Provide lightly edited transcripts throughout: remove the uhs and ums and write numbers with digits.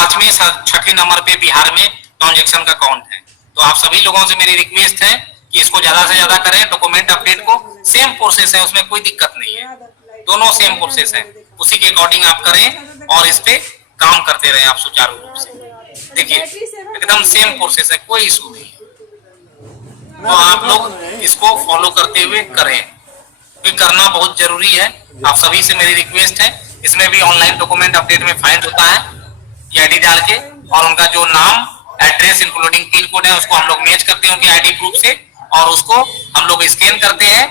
5वें 6ठे नंबर पे बिहार में ट्रांजैक्शन का काउंट है। तो आप सभी लोगों से मेरी रिक्वेस्ट है कि इसको ज्यादा से ज्यादा करें। डॉक्यूमेंट अपडेट को सेम प्रोसेस है, उसमें कोई दिक्कत नहीं है, दोनों सेम प्रोसेस है, उसी के अकॉर्डिंग आप करें और इस पे काम करते रहे आप सुचारू रूप से। देखिए एकदम सेम प्रोसेस है, कोई इशू नहीं है। तो आप लोग इसको फॉलो करते हुए करें, क्योंकि करना बहुत जरूरी है। आप सभी से मेरी रिक्वेस्ट है, इसमें भी ऑनलाइन डॉक्यूमेंट अपडेट में फाइंड होता है, ये आईडी डाल के और उनका जो नाम, एड्रेस इंक्लूडिंग पिन कोड है उसको हम लोग मैच करते हैं उनके आईडी प्रूफ से, और उसको हम लोग स्कैन करते हैं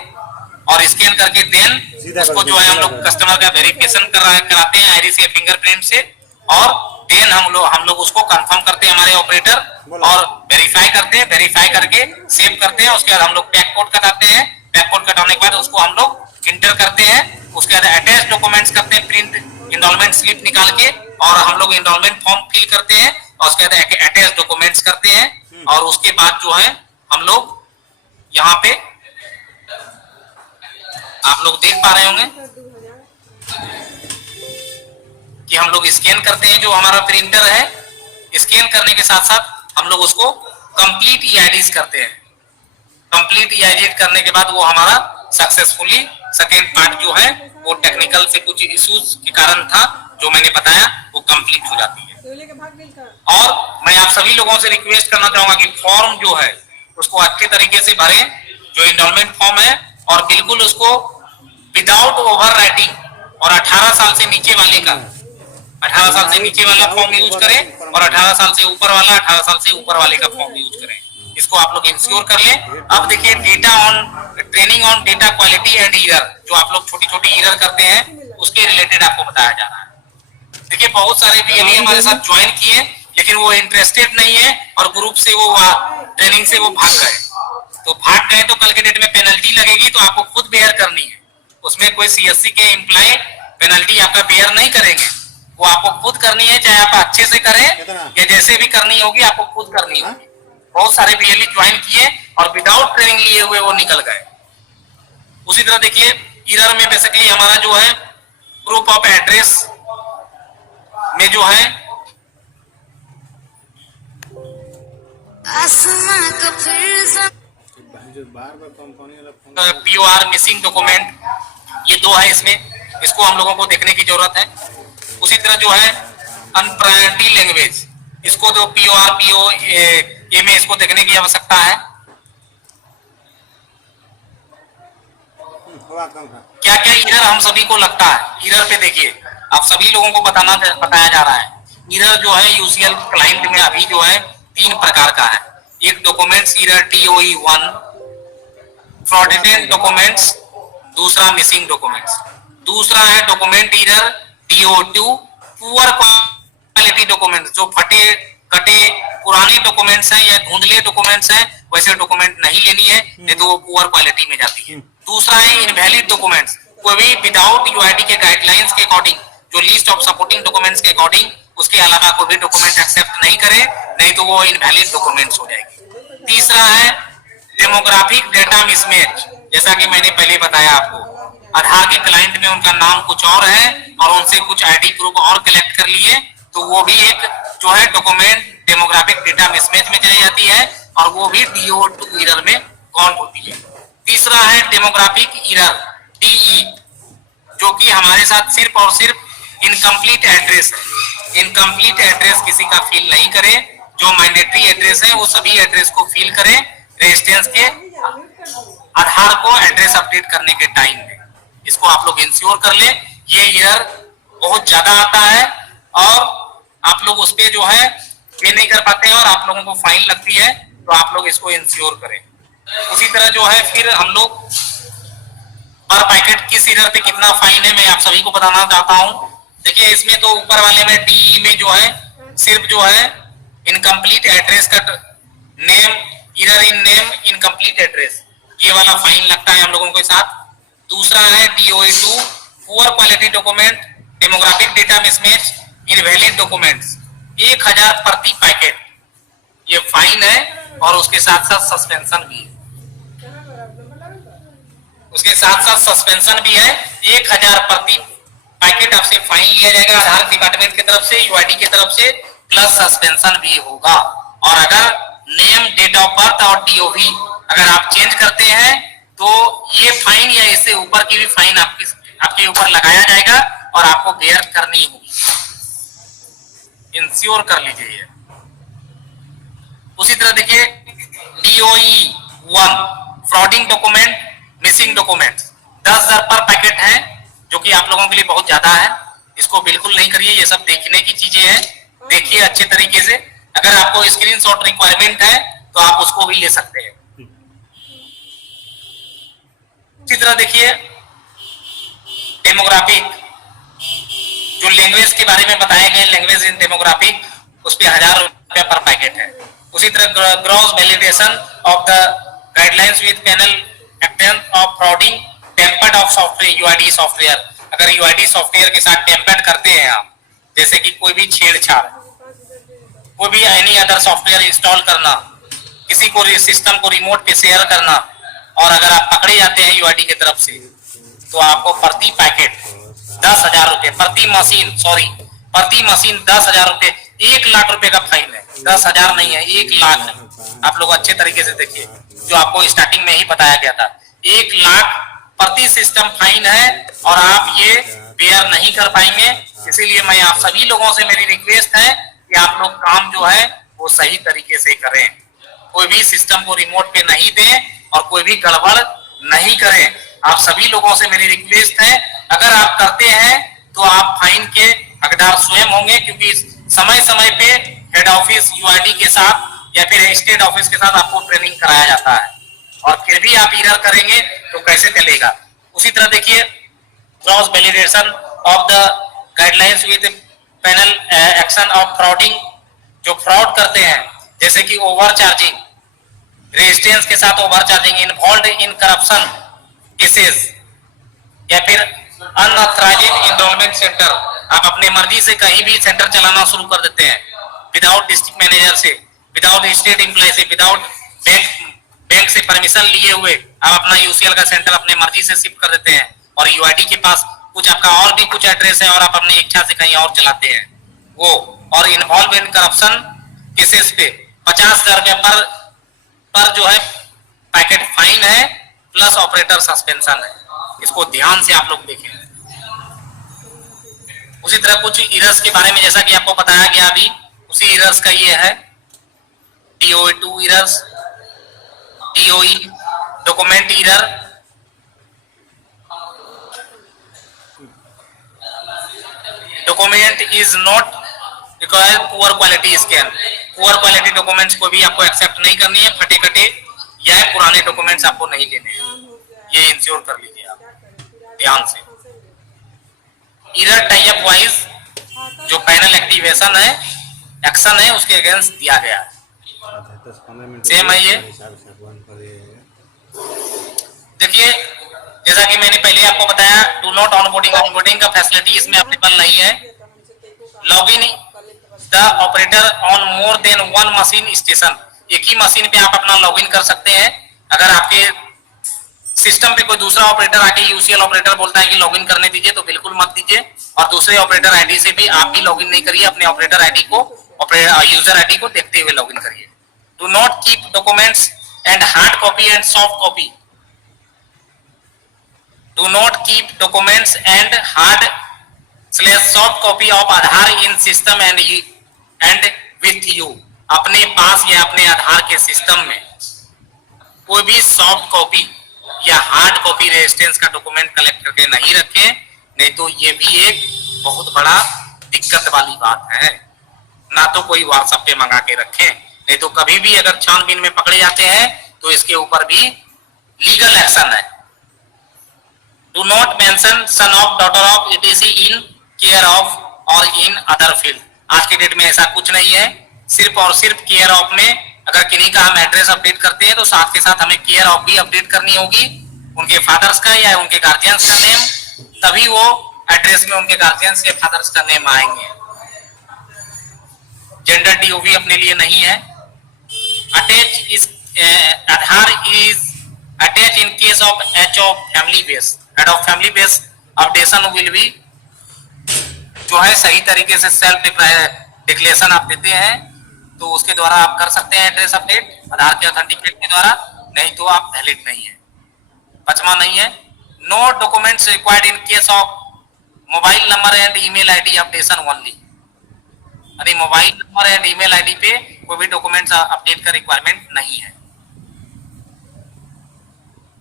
और स्कैन करके देन उसको जो है हम लोग कस्टमर का वेरिफिकेशन कराते हैं आईडी से, फिंगरप्रिंट से, और देन हम लोग उसको कंफर्म करते हैं हमारे ऑपरेटर और वेरीफाई करते हैं। वेरीफाई करके सेव करते हैं। उसके बाद हम लोग टैग कोड कटाते हैं। टैग कोड कटाने के बाद उसको हम लोग इंटर करते हैं। उसके बाद अटैच डॉक्यूमेंट्स करते हैं, प्रिंट इनरोलमेंट स्लिप निकाल के, और हम लोग इनरोलमेंट फॉर्म फिल करते हैं और उसके बाद अटैच डॉक्यूमेंट्स करते हैं। और उसके बाद जो है हम लोग यहाँ पे आप लोग देख पा रहे होंगे कि हम लोग स्कैन करते हैं जो हमारा प्रिंटर है। स्कैन करने के साथ साथ हम लोग उसको कंप्लीट ईआईडीज करते हैं। कंप्लीट ईआईडी करने के बाद वो हमारा सक्सेसफुली सेकेंड पार्ट जो है वो टेक्निकल से कुछ इश्यूज के कारण था जो मैंने बताया, वो कंप्लीट हो जाती है। और मैं आप सभी लोगों से रिक्वेस्ट करना चाहूंगा कि फॉर्म जो है उसको अच्छे तरीके से भरें, जो इनरोलमेंट फॉर्म है, और बिल्कुल उसको विदाउट ओवर राइटिंग, और 18 साल से नीचे वाले का 18 साल से नीचे वाला फॉर्म यूज करें और 18 साल से ऊपर वाला 18 साल से ऊपर वाले का फॉर्म यूज करें। इसको आप लोग इंश्योर कर लें। अब देखिए data on training on data quality and error, जो आप लोग छोटी छोटी ईरर करते हैं उसके रिलेटेड आपको बताया जा रहा है। देखिए बहुत सारे बीएलई हमारे साथ ज्वाइन किए लेकिन वो इंटरेस्टेड नहीं है और ग्रुप से वो ट्रेनिंग से वो भाग गए। तो भाग गए तो कल के डेट में पेनल्टी लगेगी, तो आपको खुद बेयर करनी है। उसमें कोई सीएससी के एम्प्लॉय पेनल्टी आपका बेयर नहीं करेंगे, वो आपको खुद करनी है, चाहे आप अच्छे से करें या जैसे भी करनी होगी आपको खुद करनी होगी। बहुत सारे बीएलई ज्वाइन किए और विदाउट ट्रेनिंग लिए हुए वो निकल गए। उसी तरह देखिए ईरर में बेसिकली हमारा जो है प्रूफ ऑफ एड्रेस में जो है पीओआर मिसिंग डॉक्यूमेंट, ये दो है इसमें, इसको हम लोगों को देखने की जरूरत है। उसी तरह जो है अनप्रायोरिटी लैंग्वेज, इसको तो पीओआर पीओ ए में इसको देखने की आवश्यकता है। क्या क्या ईरर हम सभी को लगता है, ईरर पे देखिए आप सभी लोगों को बताया जा रहा है। ईरर जो है यूसीएल क्लाइंट में अभी जो है 3 प्रकार का है। एक documents error DOE1 fraudulent documents, दूसरा मिसिंग डॉक्यूमेंट्स, दूसरा है document error DO2 poor quality documents, जो फटे कटे पुराने डॉक्यूमेंट्स हैं या धुंधले डॉक्यूमेंट्स हैं, वैसे डॉक्यूमेंट नहीं लेनी है, नहीं तो वो पुअर क्वालिटी में जाती है। दूसरा है इनवैलिड डॉक्यूमेंट्स, कोई भी विदाउट यूआईडी के गाइडलाइंस के अकॉर्डिंग, जो लिस्ट ऑफ सपोर्टिंग डॉक्यूमेंट्स के अकॉर्डिंग उसके अलावा कोई भी डॉक्यूमेंट एक्सेप्ट नहीं करे, नहीं तो वो इनवैलिड डॉक्यूमेंट्स हो जाएगी। तीसरा है डेमोग्राफिक डेटा मिसमैच, जैसा कि मैंने पहले बताया आपको, आधार के क्लाइंट में उनका नाम कुछ और है और उनसे कुछ आईडी प्रूफ और कलेक्ट कर लिए, तो वो भी एक जो है डॉक्यूमेंट डेमोग्राफिक डेटा मिसमैच में चली जाती है और वो भी DO2 ईरर में काउंट होती है। तीसरा है डेमोग्राफिक ईरर DE, जो कि हमारे साथ सिर्फ और सिर्फ इनकम्प्लीट एड्रेस है। इनकम्प्लीट एड्रेस किसी का फिल नहीं करे, जो मैंडेटरी एड्रेस है वो सभी एड्रेस को फिल करें रेजिडेंस के आधार को एड्रेस अपडेट करने के टाइम में। इसको आप लोग इंश्योर कर ले। ये ईरर बहुत ज्यादा आता है और आप लोग उस पे जो है ये नहीं कर पाते हैं और आप लोगों को फाइन लगती है, तो आप लोग इसको इंश्योर करें। उसी तरह जो है फिर हम लोग पर पैकेट किस ईरर पे कितना फाइन है मैं आप सभी को बताना चाहता हूं। देखिए इसमें तो ऊपर वाले में DE में जो है सिर्फ जो है इनकम्प्लीट एड्रेस का name, error in name incomplete address, ये वाला फाइन लगता है हम लोगों के साथ। दूसरा है DOE2 poor quality document, demographic data mismatch, invalid documents, 1000 प्रति पैकेट ये फाइन है और उसके साथ साथ सस्पेंशन भी है। उसके साथ साथ सस्पेंशन भी है। 1000 प्रति पैकेट आपसे फाइन लिया जाएगा आधार डिपार्टमेंट की तरफ से, यूआईडी की तरफ से, प्लस सस्पेंशन भी होगा। और अगर नेम, डेट ऑफ बर्थ और डीओवी अगर आप चेंज करते हैं तो ये फाइन या इससे ऊपर की भी फाइन आपके ऊपर लगाया जाएगा और आपको बेयर करनी होगी। इंश्योर कर लीजिए ये। उसी तरह देखिए DOE 1 frauding document, missing document 10,000 पर पैकेट है, जो कि आप लोगों के लिए बहुत ज्यादा है। इसको बिल्कुल नहीं करिए, ये सब देखने की चीजें हैं, देखिए अच्छे तरीके से। अगर आपको स्क्रीनशॉट रिक्वायरमेंट है तो आप उसको भी ले सकते हैं। इसी तरह देखिए डेमोग्राफिक, जो लैंग्वेज के बारे में बताए गए, लैंग्वेज इन डेमोग्राफिक, उस पर 1,000 रुपया पर पैकेट है। उसी तरह gross validation of the guidelines with panel extents of frauding tampered of software, UID software. अगर यूआईडी सॉफ्टवेयर के साथ टेम्पर्ड करते हैं आप, जैसे कि कोई भी छेड़छाड़, कोई भी एनी अदर सॉफ्टवेयर इंस्टॉल करना, किसी को सिस्टम को रिमोट पे शेयर करना, और अगर आप पकड़े जाते हैं यूआईडी की तरफ से तो आपको प्रति पैकेट 10,000 रुपए, प्रति मशीन 10,000 रुपए, 1 लाख रुपए का फाइन है। 10,000 नहीं है, 1 लाख है। आप लोग अच्छे तरीके से देखिए, जो आपको स्टार्टिंग में ही बताया गया था, 1 लाख प्रति सिस्टम फाइन है और आप ये बेयर नहीं कर पाएंगे। इसीलिए मैं आप सभी लोगों से मेरी रिक्वेस्ट है कि आप लोग काम जो है वो सही तरीके से करें, कोई भी सिस्टम को रिमोट पे नहीं दें और कोई भी गड़बड़ नहीं करें। आप सभी लोगों से मेरी रिक्वेस्ट है, अगर आप करते हैं तो आप फाइन के हकदार स्वयं होंगे, क्योंकि समय समय पे हेड ऑफिस यूआईडी के साथ या फिर स्टेट ऑफिस के साथ आपको ट्रेनिंग कराया जाता है, और फिर भी आप इधर करेंगे तो कैसे चलेगा। उसी तरह देखिए cross validation of the guidelines with panel action of frauding, जो फ्रॉड करते हैं, जैसे कि ओवर चार्जिंग, रेजिस्टेंस के साथ over charging, involve in corruption cases, या फिर अनऑथराइज्ड एनरोलमेंट सेंटर, आप अपने मर्जी से कहीं भी सेंटर चलाना शुरू कर देते हैं, विदाउट डिस्ट्रिक्ट मैनेजर से, विदाउट स्टेट एम्प्लॉय से, विदाउट बैंक से परमिशन लिए हुए आप अपना यूसीएल का सेंटर अपने मर्जी से शिफ्ट कर देते हैं, और यूआईडी के पास कुछ आपका और भी कुछ एड्रेस है और आप अपनी इच्छा से कहीं और चलाते हैं वो। और इन्वॉल्व इन करप्शन केसेस पे 50,000 रुपया पर जो है पैकेट फाइन है, प्लस ऑपरेटर सस्पेंशन है। इसको ध्यान से आप लोग देखें। उसी तरह कुछ इरर्स के बारे में, जैसा कि आपको बताया गया अभी, उसी इरर्स का ये है DOE2 errors, DOE document error, document is not required, poor quality scan, poor quality documents को भी आपको एक्सेप्ट नहीं करनी है, फटे कटे या पुराने डॉक्यूमेंट्स आपको नहीं लेने हैं, ये इंश्योर कर लीजिए आप ध्यान से। इरर टाइप वाइज जो पैनल एक्टिवेशन है, एक्शन है, उसके अगेंस्ट दिया गया है, सेम है ये। देखिए जैसा कि मैंने पहले आपको बताया, डू नॉट ऑनबोर्डिंग, ऑनबोर्डिंग का फैसिलिटी इसमें अवेलेबल नहीं है। Login the operator on more than one machine station, एक ही मशीन पे आप अपना लॉगिन कर सकते हैं। अगर आपके सिस्टम पे कोई दूसरा ऑपरेटर आके यूसीएल ऑपरेटर बोलता है कि लॉगिन करने दीजिए, तो बिल्कुल मत दीजिए, और दूसरे ऑपरेटर आईडी से भी आप भी लॉगिन नहीं करिए, अपने ऑपरेटर आईडी को, यूजर आईडी को देखते हुए लॉगिन करिए। Do not keep documents and hard copy and soft copy, do not keep documents and hard soft copy of Aadhaar in system and with you, अपने पास या अपने आधार के सिस्टम में कोई भी सॉफ्ट कॉपी या हार्ड कॉपी रेजिस्टेंस का डॉक्यूमेंट कलेक्ट करके नहीं रखें, नहीं तो ये भी एक बहुत बड़ा दिक्कत वाली बात है। ना तो कोई व्हाट्सएप पे मंगा के रखें, नहीं तो कभी भी अगर छानबीन में पकड़े जाते हैं तो इसके ऊपर भी लीगल एक्शन है। Do not mention son of, daughter of, etc in care of और इन अदर फील्ड, आज के डेट में ऐसा कुछ नहीं है, सिर्फ और सिर्फ केयर ऑफ में अगर किन्हीं का हम एड्रेस अपडेट करते हैं तो साथ के साथ हमें केयर ऑफ भी अपडेट करनी होगी, उनके फादर्स का या उनके गार्जियंस का नेम, तभी वो एड्रेस में उनके गार्जियंस या फादर्स का नेम आएंगे। जेंडर डीओवी अपने लिए नहीं है। Attach is Aadhaar is attach in case of H of family base, head of family base updation will be जो है सही तरीके से सेल्फ डिक्लेरेशन आप देते हैं तो उसके द्वारा आप कर सकते हैं एड्रेस अपडेट आधार के ऑथेंटिकेट के द्वारा, नहीं तो आप वैलिड नहीं है। पांचवा नहीं है, no documents required in case of mobile number and email ID updation only, यानी mobile number and email ID पे कोई भी डॉक्यूमेंट्स अपडेट का रिक्वायरमेंट नहीं है,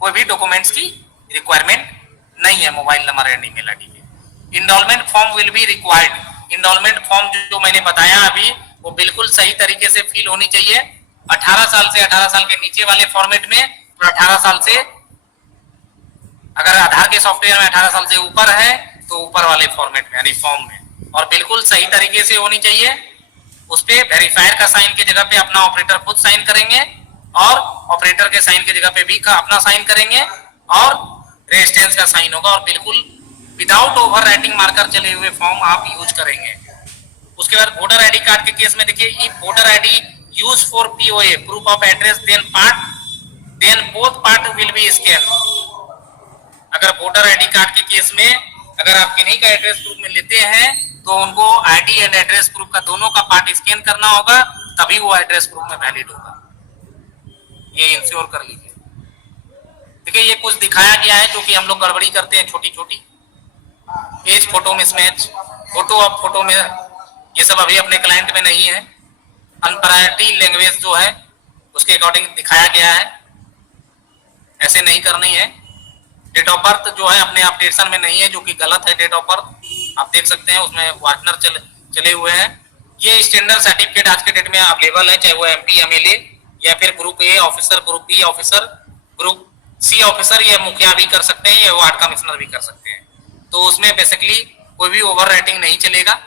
कोई भी डॉक्यूमेंट्स की रिक्वायरमेंट नहीं है mobile number and email ID पे। Enrolment form will be required, enrolment form जो मैंने बताया अभी वो बिल्कुल सही तरीके से फिल होनी चाहिए। 18 साल से 18 साल के नीचे वाले फॉर्मेट में, और 18 साल से, अगर आधार के सॉफ्टवेयर में 18 साल से ऊपर है तो ऊपर वाले फॉर्मेट में यानी फॉर्म में, और बिल्कुल सही तरीके से होनी चाहिए। उस पे वेरीफायर का साइन की जगह पे अपना ऑपरेटर खुद साइन करेंगे और ऑपरेटर के साइन की जगह पे भी अपना साइन करेंगे और रेजिस्टेंस का साइन होगा, और बिल्कुल विदाउट ओवर राइटिंग मार्कर चले हुए फॉर्म आप यूज करेंगे। उसके बाद वोटर आईडी कार्ड के केस में देखिए, if voter ID use for POA proof of address then both part will be scan. अगर वोटर आईडी कार्ड के केस में अगर आप किन्हीं का एड्रेस प्रूफ में लेते हैं तो उनको आईडी एंड एड्रेस प्रूफ का दोनों का पार्ट स्कैन करना होगा, तभी वो एड्रेस प्रूफ में वैलिड होगा, ये इंश्योर कर लीजिए। देखिए ये कुछ दिखाया गया है जो कि हम लोग गड़बड़ी करते हैं छोटी छोटी, page photo mismatch, photo of photo में, ये सब अभी अपने क्लाइंट में नहीं है। अनप्रायोरिटी लैंग्वेज जो है उसके अकॉर्डिंग दिखाया गया है, ऐसे नहीं करनी है। डेट ऑफ बर्थ जो है अपने अपडेशन में नहीं है, जो कि गलत है। डेट ऑफ बर्थ आप देख सकते हैं उसमें वार्टनर चले हुए हैं। ये स्टैंडर्ड सर्टिफिकेट आज के डेट में अवेलेबल है, चाहे वो एमपी एमएलए या फिर group A officer, group B officer, group C officer, या मुखिया भी कर सकते हैं या वार्ड कमिश्नर भी कर सकते हैं। तो उसमें बेसिकली कोई भी ओवर राइटिंग नहीं चलेगा।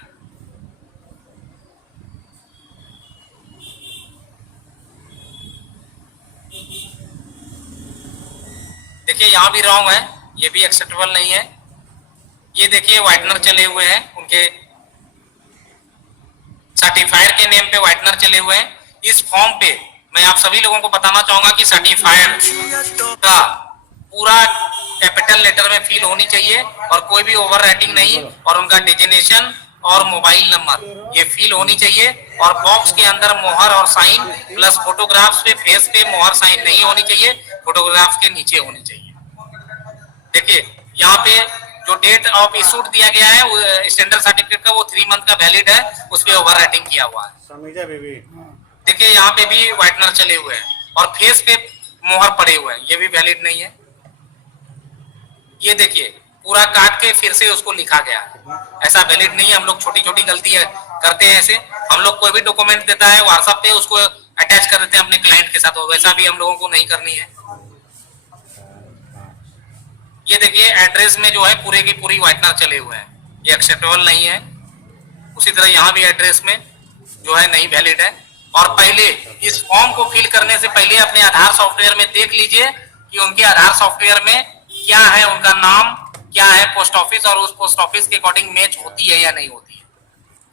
देखिए यहाँ भी रॉन्ग है, ये भी एक्सेप्टेबल नहीं है। ये देखिए वाइटनर चले हुए हैं, उनके सर्टिफायर के नेम पे वाइटनर चले हुए हैं। इस फॉर्म पे मैं आप सभी लोगों को बताना चाहूंगा कि सर्टिफायर का पूरा कैपिटल लेटर में फिल होनी चाहिए और कोई भी ओवर राइटिंग नहीं, और उनका डिजिग्नेशन और मोबाइल नंबर ये फिल होनी चाहिए। और बॉक्स के अंदर मोहर और साइन प्लस फोटोग्राफ्स पे, फेस पे मोहर साइन नहीं होनी चाहिए, फोटोग्राफ्स के नीचे होनी चाहिए। देखिए यहाँ पे जो डेट ऑफ इशूड दिया गया है स्टैंडर्ड सर्टिफिकेट का, वो 3 मंथ का वैलिड है, उस पर ओवर राइटिंग किया हुआ है। देखिए यहाँ पे भी वाइटनर चले हुए हैं और फेस पे मोहर पड़े हुए हैं, ये भी वैलिड नहीं है। ये देखिए पूरा काट के फिर से उसको लिखा गया है, ऐसा वैलिड नहीं है। हम लोग छोटी छोटी गलती करते हैं ऐसे। हम लोग कोई भी डॉक्यूमेंट देता है व्हाट्सएप पे, उसको अटैच कर देते हैं अपने क्लाइंट के साथ, वैसा भी हम लोगों को नहीं करनी है। ये देखिए एड्रेस में जो है पूरे की पूरी वाइटनर चले हुए हैं, ये एक्सेप्टेबल नहीं है। उसी तरह यहाँ भी एड्रेस में जो है नहीं वैलिड है। और पहले इस फॉर्म को फिल करने से पहले अपने आधार सॉफ्टवेयर में देख लीजिए कि उनके आधार सॉफ्टवेयर में क्या है, उनका नाम क्या है, पोस्ट ऑफिस, और उस पोस्ट ऑफिस के अकॉर्डिंग मैच होती है या नहीं होती है।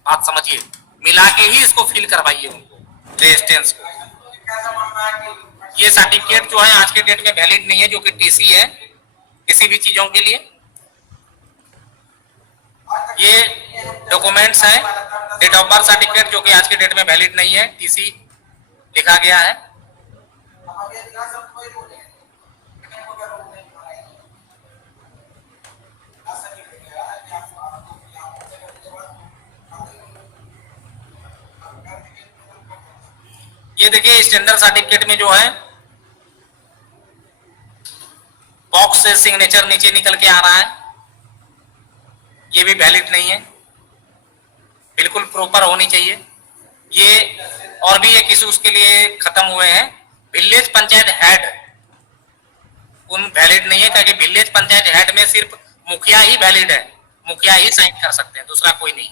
बात समझिए, मिला के ही इसको फिल करवाइए उनको, रेजिस्टेंस को। ये सर्टिफिकेट जो है आज के डेट में वैलिड नहीं है, जो कि टीसी है किसी भी चीजों के लिए। ये डॉक्यूमेंट्स हैं, डेट ऑफ बर्थ सर्टिफिकेट जो कि आज के डेट में वैलिड नहीं है, टीसी लिखा गया है। ये देखिए स्टैंडर्ड सर्टिफिकेट में जो है बॉक्स से सिग्नेचर नीचे निकल के आ रहा है, ये भी वैलिड नहीं है, बिल्कुल प्रॉपर होनी चाहिए। ये और भी एक इशू उसके लिए खत्म हुए हैं। विलेज पंचायत हेड उन वैलिड नहीं है, क्योंकि विलेज पंचायत हेड में सिर्फ मुखिया ही वैलिड है, मुखिया ही साइन कर सकते हैं, दूसरा कोई नहीं।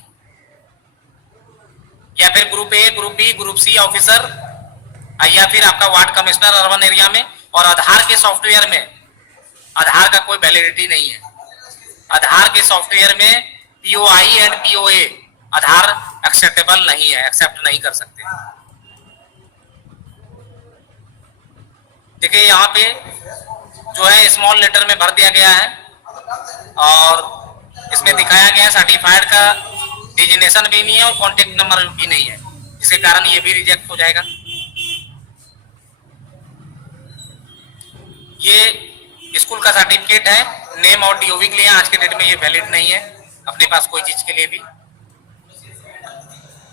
या फिर group A, group B, group C officer, या फिर आपका वार्ड कमिश्नर अर्बन एरिया में। और आधार के सॉफ्टवेयर में आधार का कोई वैलिडिटी नहीं है। आधार के सॉफ्टवेयर में POI and POA Aadhaar acceptable नहीं है, एक्सेप्ट नहीं कर सकते। देखिए यहाँ पे जो है स्मॉल लेटर में भर दिया गया है और इसमें दिखाया गया है सर्टिफाइड का डिजिग्नेशन भी नहीं है और कॉन्टेक्ट नंबर भी नहीं है, जिसके कारण ये भी रिजेक्ट हो जाएगा। ये स्कूल का सर्टिफिकेट है, नेम और डीओवी के लिए आज के डेट में ये वैलिड नहीं है अपने पास कोई चीज के लिए भी।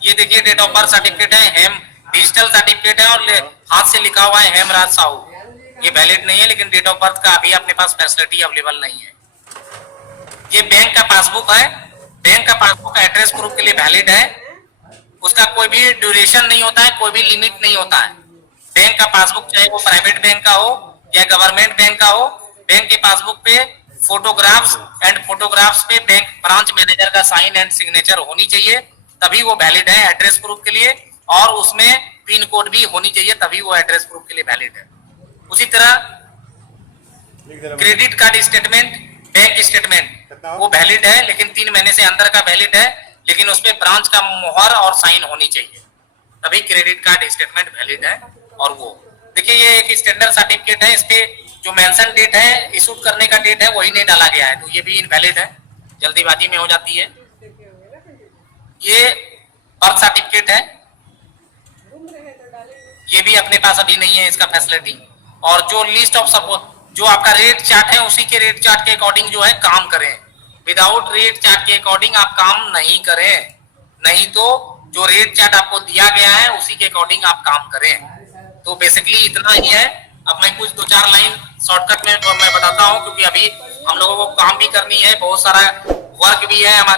ये देखिए डेट ऑफ बर्थ सर्टिफिकेट है, हेम डिजिटल सर्टिफिकेट है और हाथ से लिखा हुआ है हेमराज साहू, ये वैलिड नहीं है, लेकिन डेट ऑफ बर्थ का अभी अपने पास फैसिलिटी अवेलेबल नहीं है। ये बैंक का पासबुक है, बैंक का पासबुक एड्रेस प्रूफ के लिए वैलिड है, उसका कोई भी ड्यूरेशन नहीं होता है, कोई भी लिमिट नहीं होता है। बैंक का पासबुक चाहे वो प्राइवेट बैंक का हो या गवर्नमेंट बैंक का हो, बैंक के पासबुक पे फोटोग्राफ्स पे बैंक ब्रांच मैनेजर का साइन एंड सिग्नेचर होनी चाहिए, तभी वो वैलिड है एड्रेस प्रूफ के लिए, और उसमें पिन कोड भी होनी चाहिए, तभी वो एड्रेस प्रूफ के लिए वैलिड है। उसी तरह credit card statement, bank statement वो वैलिड है, लेकिन 3 महीने से अंदर का वैलिड है, लेकिन उसपे ब्रांच का मोहर और साइन होनी चाहिए, तभी क्रेडिट कार्ड स्टेटमेंट वैलिड है। और वो देखिए ये एक स्टैंडर्ड सर्टिफिकेट है, इस पे जो मेंशन डेट है, इशूड करने का डेट है वही नहीं डाला गया है, तो ये भी इनवैलिड है, जल्दीबाजी में हो जाती है। ये बर्थ सर्टिफिकेट है, ये भी अपने पास अभी नहीं है इसका फैसिलिटी। और जो लिस्ट ऑफ सपोर्ट, जो आपका रेट चार्ट है उसी के रेट चार्ट के अकॉर्डिंग जो है काम करें, विदाउट रेट चार्ट के अकॉर्डिंग आप काम नहीं करें, नहीं तो जो रेट चार्ट आपको दिया गया है उसी के अकॉर्डिंग आप काम करें। तो बेसिकली इतना ही है। अब मैं कुछ 2-4 लाइन शॉर्टकट में मैं बताता हूँ, क्योंकि अभी हम लोगों को काम भी करनी है, बहुत सारा वर्क भी है हमारे